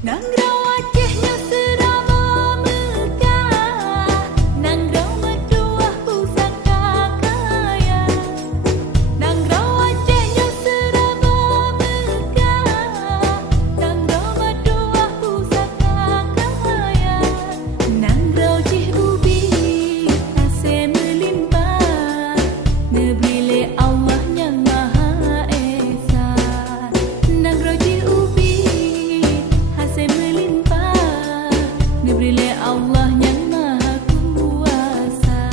Nang raw Acehnya seraba megah, nang raw metuah pusaka kaya. Nang raw Acehnya seraba megah, nang raw metuah pusaka kaya. Nang raw Cih Ubi hasil melimpah, nebile Allah yang Maha Esa. Nang raw Cih Ubi hasil melimpah, nebile Allah yang Maha Kuasa.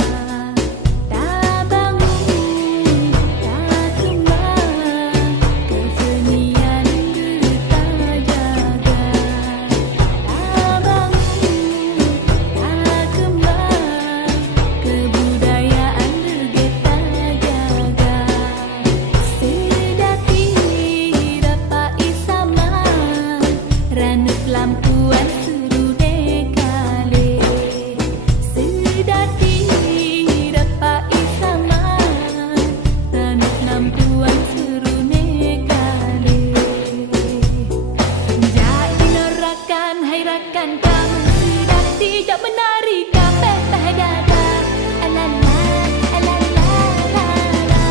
Tak bangun, tak kembang, kesenian kita jaga. Tak bangun, tak kembang, kebudayaan kita jaga. Sedati dapat isama, ranut lampuan seru dekale. Sedati dapat isama, ranut lampuan seru nekale. Jadi norakan hai rakan kamu, sedati jak menari kape dada. Alala, alala, alala.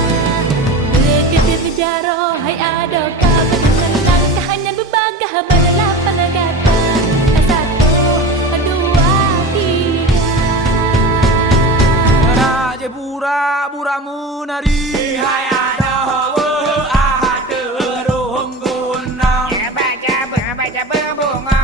Berkedip jaro hai ado kau menang, hanya berbagah badalah panagata. Satu, dua, tiga. Raja pura-pura menari. Hai ada hawa, ada rohong gunang. Baca berbunga